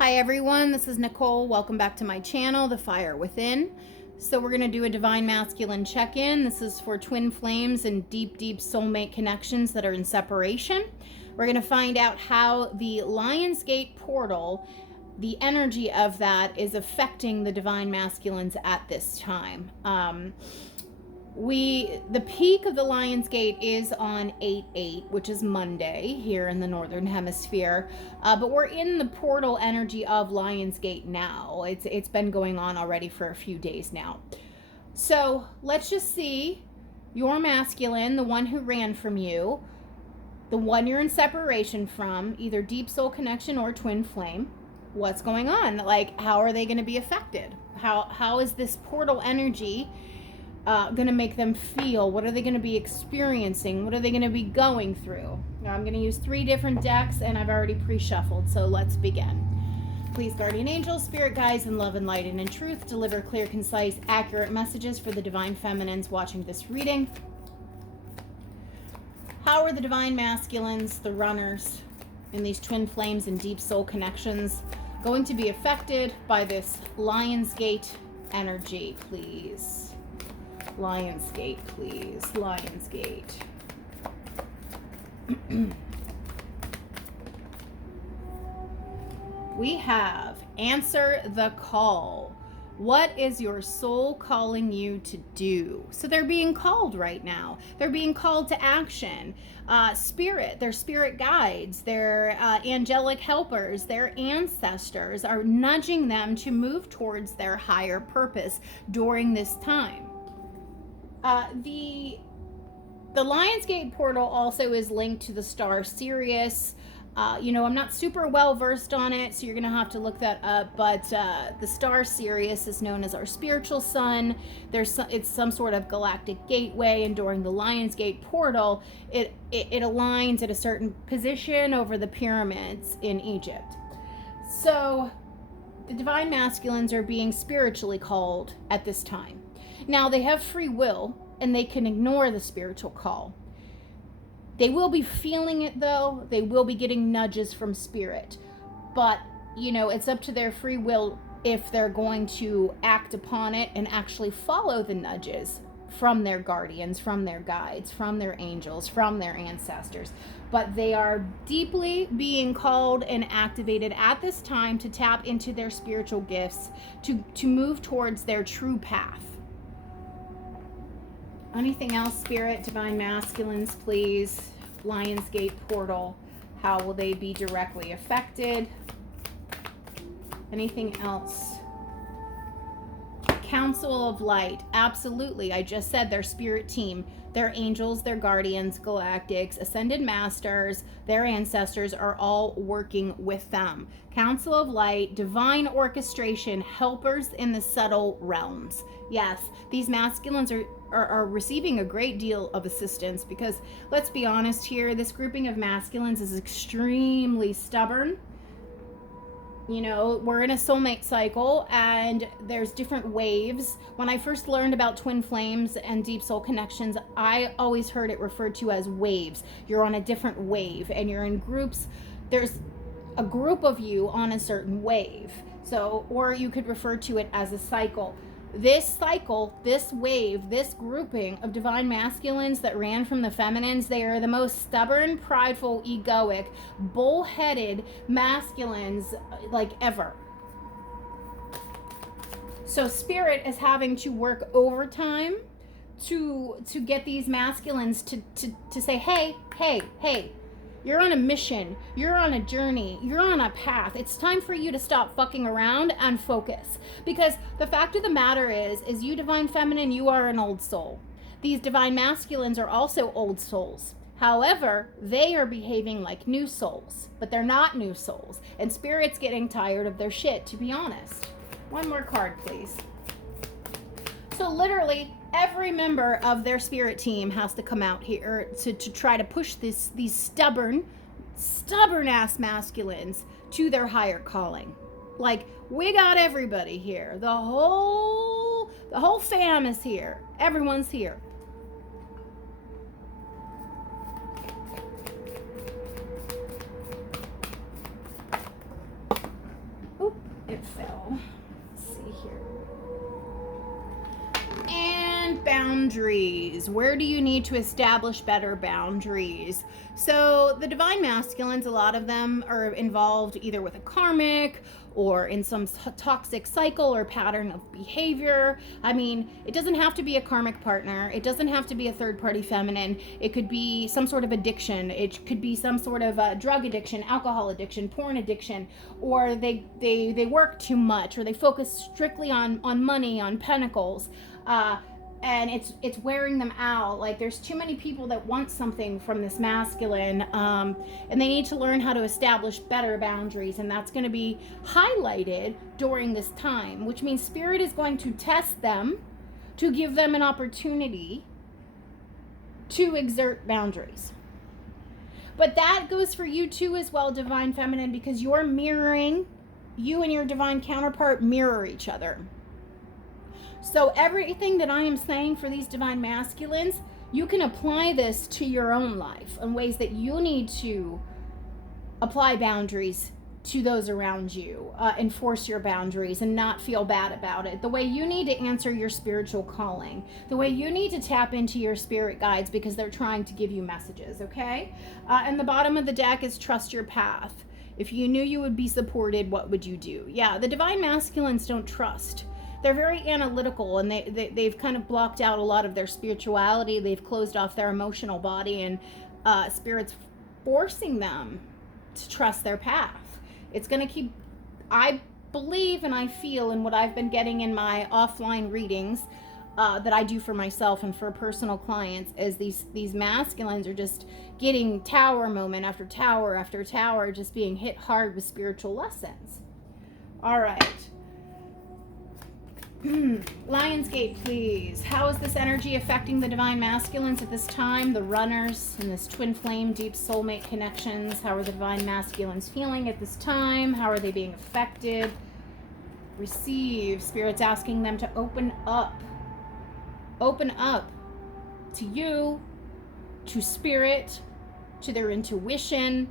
Hi everyone, this is Nicole. Welcome back to my channel, The Fire Within. So we're going to do a Divine Masculine check-in. This is for twin flames and deep soulmate connections that are in separation. We're going to find out how the Lionsgate portal, the energy of that, is affecting the Divine Masculines at this time. The peak of the Lionsgate is on 8/8, which is Monday here in the Northern Hemisphere. But we're in the portal energy of Lionsgate now. It's been going on already for a few days now. So let's just see your masculine, the one who ran from you, the one you're in separation from, either deep soul connection or twin flame. What's going on? Like, how are they going to be affected? How is this portal energy going to make them feel? What are they going to be experiencing? What are they going to be going through? Now, I'm going to use 3 different decks, and I've already pre-shuffled, so let's begin. Please, guardian angels, spirit guides, and love and light and in truth, deliver clear, concise, accurate messages for the divine feminines watching this reading. How are the divine masculines, the runners in these twin flames and deep soul connections, going to be affected by this Lionsgate energy, please? Lionsgate, please. Lionsgate. We have answer the call. What is your soul calling you to do? So they're being called right now. They're being called to action. Their spirit guides, their angelic helpers, their ancestors are nudging them to move towards their higher purpose during this time. The Lionsgate portal also is linked to the star Sirius. I'm not super well versed on it, so you're going to have to look that up. But the star Sirius is known as our spiritual sun. It's some sort of galactic gateway, and during the Lionsgate portal, it aligns at a certain position over the pyramids in Egypt. So the divine masculines are being spiritually called at this time. Now, they have free will, and they can ignore the spiritual call. They will be feeling it, though. They will be getting nudges from spirit. But, it's up to their free will if they're going to act upon it and actually follow the nudges from their guardians, from their guides, from their angels, from their ancestors. But they are deeply being called and activated at this time to tap into their spiritual gifts, to move towards their true path. Anything else, spirit, divine masculines, please? Lionsgate portal, how will they be directly affected? Anything else? Council of Light, absolutely. I just said their spirit team, their angels, their guardians, galactics, ascended masters, their ancestors are all working with them. Council of Light, divine orchestration, helpers in the subtle realms. Yes, these masculines are receiving a great deal of assistance because, let's be honest here, this grouping of masculines is extremely stubborn. We're in a soulmate cycle, and there's different waves. When I first learned about twin flames and deep soul connections, I always heard it referred to as waves. You're on a different wave, and you're in groups. There's a group of you on a certain wave. So, or you could refer to it as a cycle. This cycle, this wave, this grouping of divine masculines that ran from the feminines, they are the most stubborn, prideful, egoic, bullheaded masculines like ever. So spirit is having to work overtime to get these masculines to say, hey, you're on a mission, you're on a journey, you're on a path. It's time for you to stop fucking around and focus. Because the fact of the matter is you divine feminine, you are an old soul. These divine masculines are also old souls. However, they are behaving like new souls, but they're not new souls. And spirit's getting tired of their shit, to be honest. One more card, please. So literally, every member of their spirit team has to come out here to try to push these stubborn ass masculines to their higher calling. Like, we got everybody here. The whole fam is here. Everyone's here. boundaries. Where do you need to establish better boundaries? So the divine masculines, a lot of them are involved either with a karmic or in some toxic cycle or pattern of behavior. I mean, it doesn't have to be a karmic partner. It doesn't have to be a third-party feminine. It could be some sort of addiction. It could be some sort of drug addiction, alcohol addiction, porn addiction, or they work too much, or they focus strictly on money, on pentacles. And it's wearing them out. Like, there's too many people that want something from this masculine, and they need to learn how to establish better boundaries, and that's going to be highlighted during this time, which means Spirit is going to test them to give them an opportunity to exert boundaries. But that goes for you too as well, Divine Feminine, because you're mirroring, you and your divine counterpart mirror each other. So everything that I am saying for these divine masculines, you can apply this to your own life in ways that you need to apply boundaries to those around you, enforce your boundaries and not feel bad about it. The way you need to answer your spiritual calling, the way you need to tap into your spirit guides because they're trying to give you messages, okay? And the bottom of the deck is trust your path. If you knew you would be supported, what would you do? Yeah, the divine masculines don't trust. They're very analytical, and they've kind of blocked out a lot of their spirituality. They've closed off their emotional body, and Spirit's forcing them to trust their path. It's going to keep, I believe and I feel in what I've been getting in my offline readings that I do for myself and for personal clients, is these masculines are just getting tower moment after tower after tower, just being hit hard with spiritual lessons. All right. Lionsgate, please. How is this energy affecting the divine masculines at this time? The runners and this twin flame, deep soulmate connections. How are the divine masculines feeling at this time? How are they being affected? Receive. Spirit's asking them to open up. Open up to you, to Spirit, to their intuition.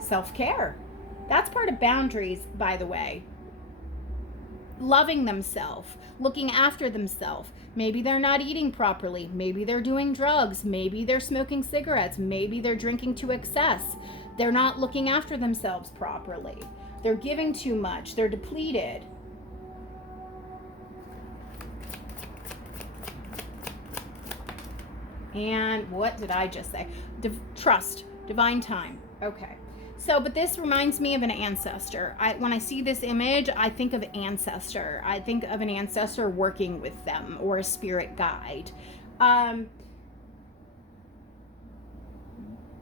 Self-care. That's part of boundaries, by the way. Loving themselves, looking after themselves. Maybe they're not eating properly. Maybe they're doing drugs. Maybe they're smoking cigarettes. Maybe they're drinking to excess. They're not looking after themselves properly. They're giving too much. They're depleted. And what did I just say? Trust, divine time. Okay. So, but this reminds me of an ancestor. When I see this image, I think of ancestor. I think of an ancestor working with them, or a spirit guide.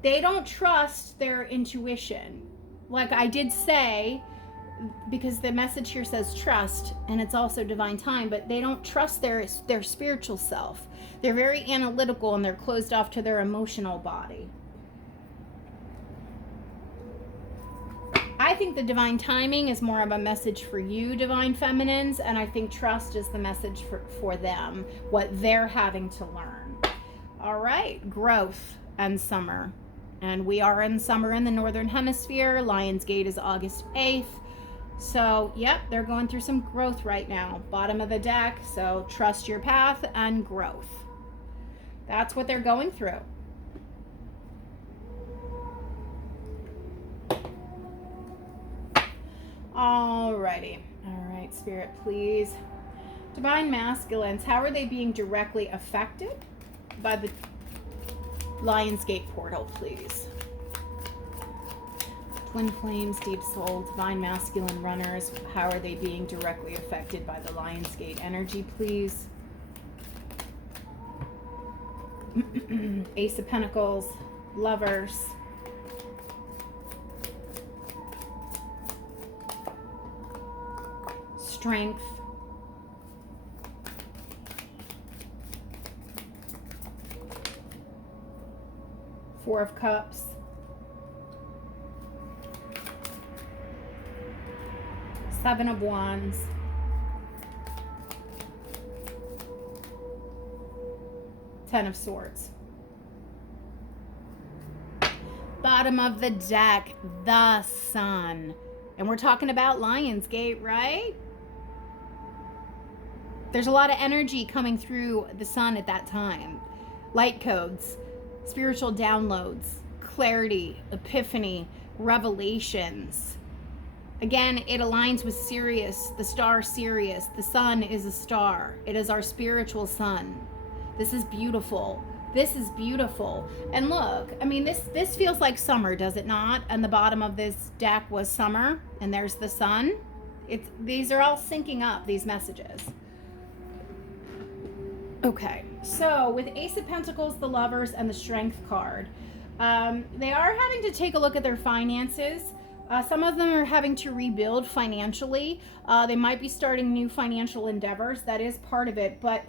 They don't trust their intuition. Like I did say, because the message here says trust, and it's also divine time, but they don't trust their spiritual self. They're very analytical, and they're closed off to their emotional body. I think the divine timing is more of a message for you, divine feminines, and I think trust is the message for them, what they're having to learn. All right, growth and summer. And we are in summer in the Northern Hemisphere. Lionsgate is August 8th. So, yep, they're going through some growth right now. Bottom of the deck, so trust your path and growth. That's what they're going through. Alrighty. All right, Spirit, please. Divine masculines, how are they being directly affected by the Lionsgate portal, please? Twin flames, deep soul, divine masculine runners, how are they being directly affected by the Lionsgate energy, please? Ace of Pentacles, lovers. Strength. Four of Cups. Seven of Wands. Ten of Swords. Bottom of the deck, the Sun. And we're talking about Lionsgate, right? There's a lot of energy coming through the sun at that time. Light codes, spiritual downloads, clarity, epiphany, revelations. Again, it aligns with Sirius, the star Sirius. The sun is a star. It is our spiritual sun. This is beautiful. This is beautiful. And look, I mean, this feels like summer, does it not? And the bottom of this deck was summer, and there's the sun. These are all syncing up, these messages. Okay, so with Ace of Pentacles, the Lovers, and the Strength card, they are having to take a look at their finances. Some of them are having to rebuild financially. They might be starting new financial endeavors. That is part of it. But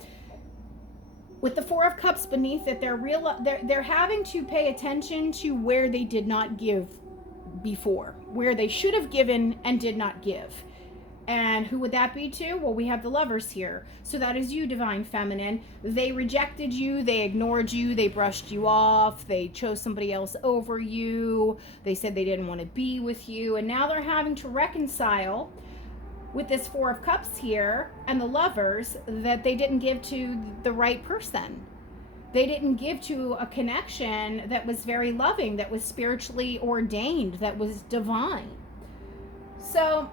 with the Four of Cups beneath it, they're having to pay attention to where they did not give before, where they should have given and did not give. And who would that be to? Well, we have the Lovers here. So that is you, Divine Feminine. They rejected you. They ignored you. They brushed you off. They chose somebody else over you. They said they didn't want to be with you. And now they're having to reconcile with this Four of Cups here and the Lovers that they didn't give to the right person. They didn't give to a connection that was very loving, that was spiritually ordained, that was divine. So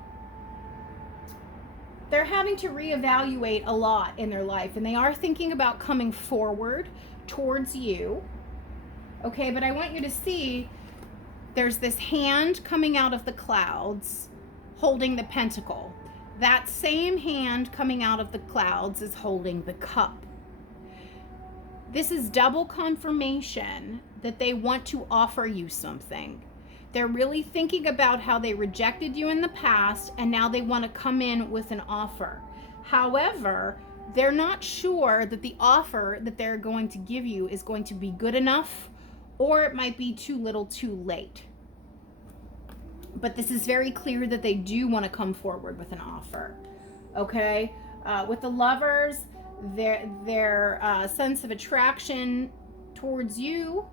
they're having to reevaluate a lot in their life, and they are thinking about coming forward towards you. Okay, but I want you to see there's this hand coming out of the clouds holding the pentacle. That same hand coming out of the clouds is holding the cup. This is double confirmation that they want to offer you something. They're really thinking about how they rejected you in the past, and now they want to come in with an offer. However, they're not sure that the offer that they're going to give you is going to be good enough, or it might be too little too late. But this is very clear that they do want to come forward with an offer. Okay? With the Lovers, their sense of attraction towards you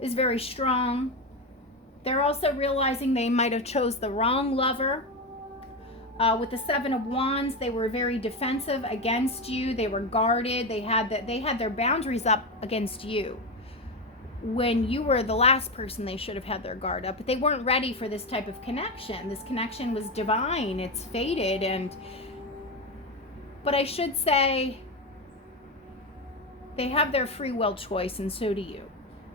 is very strong. They're also realizing they might have chose the wrong lover. With the Seven of Wands, they were very defensive against you. They were guarded. They had their boundaries up against you. When you were the last person, they should have had their guard up. But they weren't ready for this type of connection. This connection was divine. It's fated. But I should say they have their free will choice, and so do you.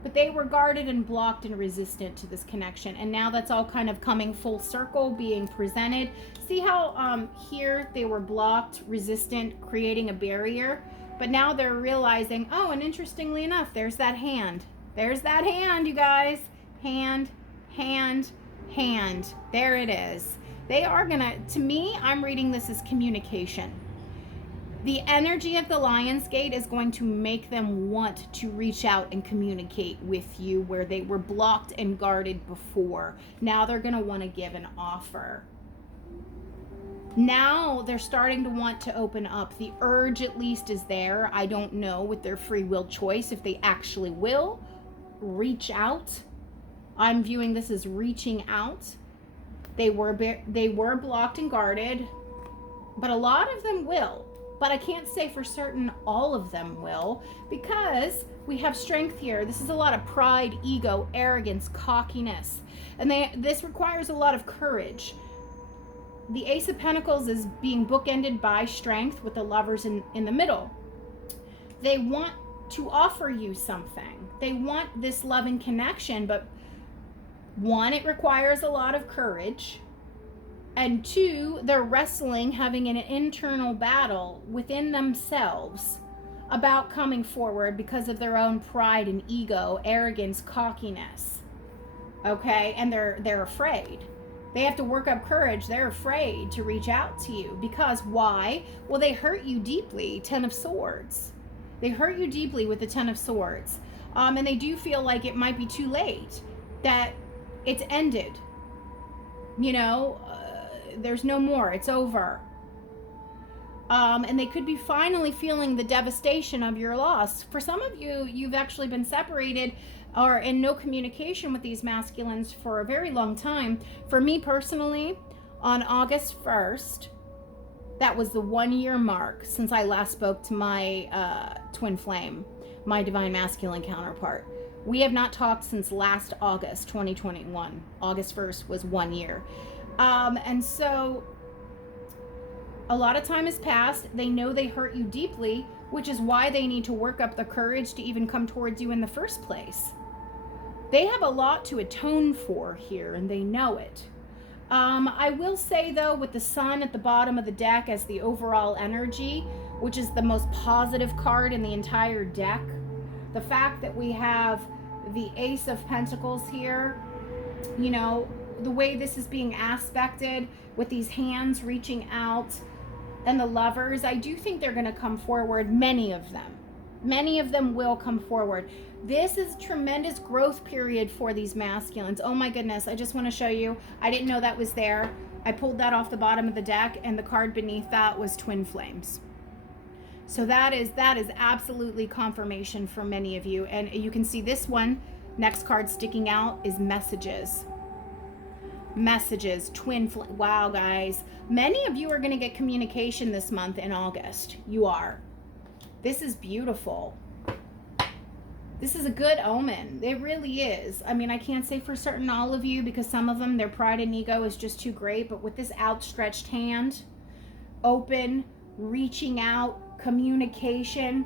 But they were guarded and blocked and resistant to this connection. And now that's all kind of coming full circle, being presented. See how here they were blocked, resistant, creating a barrier. But now they're realizing, oh, and interestingly enough, there's that hand. There's that hand, you guys. Hand, hand, hand. There it is. They are gonna, to me, I'm reading this as communication. The energy of the Lionsgate is going to make them want to reach out and communicate with you where they were blocked and guarded before. Now they're going to want to give an offer. Now they're starting to want to open up. The urge at least is there. I don't know with their free will choice if they actually will reach out. I'm viewing this as reaching out. They were blocked and guarded, but a lot of them will. But I can't say for certain all of them will, because we have strength here. This is a lot of pride, ego, arrogance, cockiness. And this requires a lot of courage. The Ace of Pentacles is being bookended by strength with the Lovers in the middle. They want to offer you something. They want this loving connection, but one, it requires a lot of courage. And two, they're wrestling, having an internal battle within themselves about coming forward because of their own pride and ego, arrogance, cockiness. Okay? And they're afraid. They have to work up courage. They're afraid to reach out to you. Because why? Well, they hurt you deeply. Ten of Swords. They hurt you deeply with the Ten of Swords. And they do feel like it might be too late. That it's ended. You know, there's no more. It's over. And they could be finally feeling the devastation of your loss. For some of you, you've actually been separated or in no communication with these masculines for a very long time. For me personally, on August 1st, that was the 1 year mark since I last spoke to my twin flame, my divine masculine counterpart. We have not talked since last August 2021. August 1st was 1 year. And so a lot of time has passed. They know they hurt you deeply, which is why they need to work up the courage to even come towards you in the first place. They have a lot to atone for here, and they know it. I will say, though, with the sun at the bottom of the deck as the overall energy, which is the most positive card in the entire deck, the fact that we have the Ace of Pentacles here, you know, the way this is being aspected with these hands reaching out and the Lovers, I do think they're going to come forward, many of them. Many of them will come forward. This is a tremendous growth period for these masculines. Oh my goodness, I just want to show you. I didn't know that was there. I pulled that off the bottom of the deck, and the card beneath that was Twin Flames. So that is absolutely confirmation for many of you. And you can see this one, next card sticking out is Messages. Messages, twin flame. Wow, guys. Many of you are going to get communication this month in August. You are. This is beautiful. This is a good omen. It really is. I mean, I can't say for certain all of you, because some of them, their pride and ego is just too great. But with this outstretched hand, open, reaching out, communication,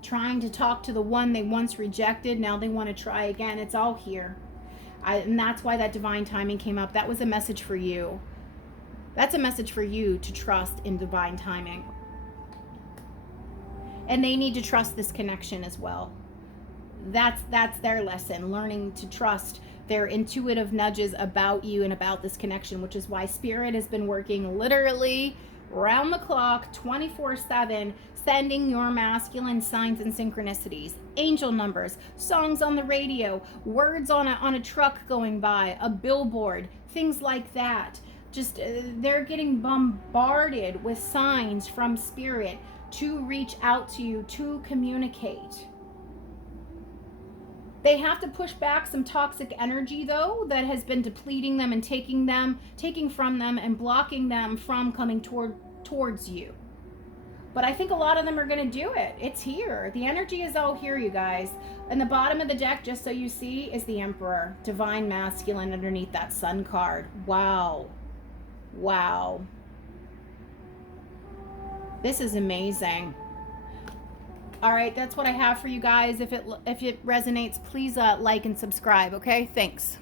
trying to talk to the one they once rejected, now they want to try again. It's all here. And that's why that divine timing came up. That was a message for you. That's a message for you to trust in divine timing. And they need to trust this connection as well. That's their lesson, learning to trust their intuitive nudges about you and about this connection, which is why Spirit has been working literally round the clock, 24/7, sending your masculine signs and synchronicities, angel numbers, songs on the radio, words on a truck going by, a billboard, things like that. Just they're getting bombarded with signs from Spirit to reach out to you, to communicate. They have to push back some toxic energy, though, that has been depleting them and taking from them and blocking them from coming towards you. But I think a lot of them are going to do it. It's here. The energy is all here, you guys. And the bottom of the deck, just so you see, is the Emperor, divine masculine underneath that Sun card. Wow. Wow. This is amazing. All right, that's what I have for you guys. If it resonates, please like and subscribe, okay? Thanks.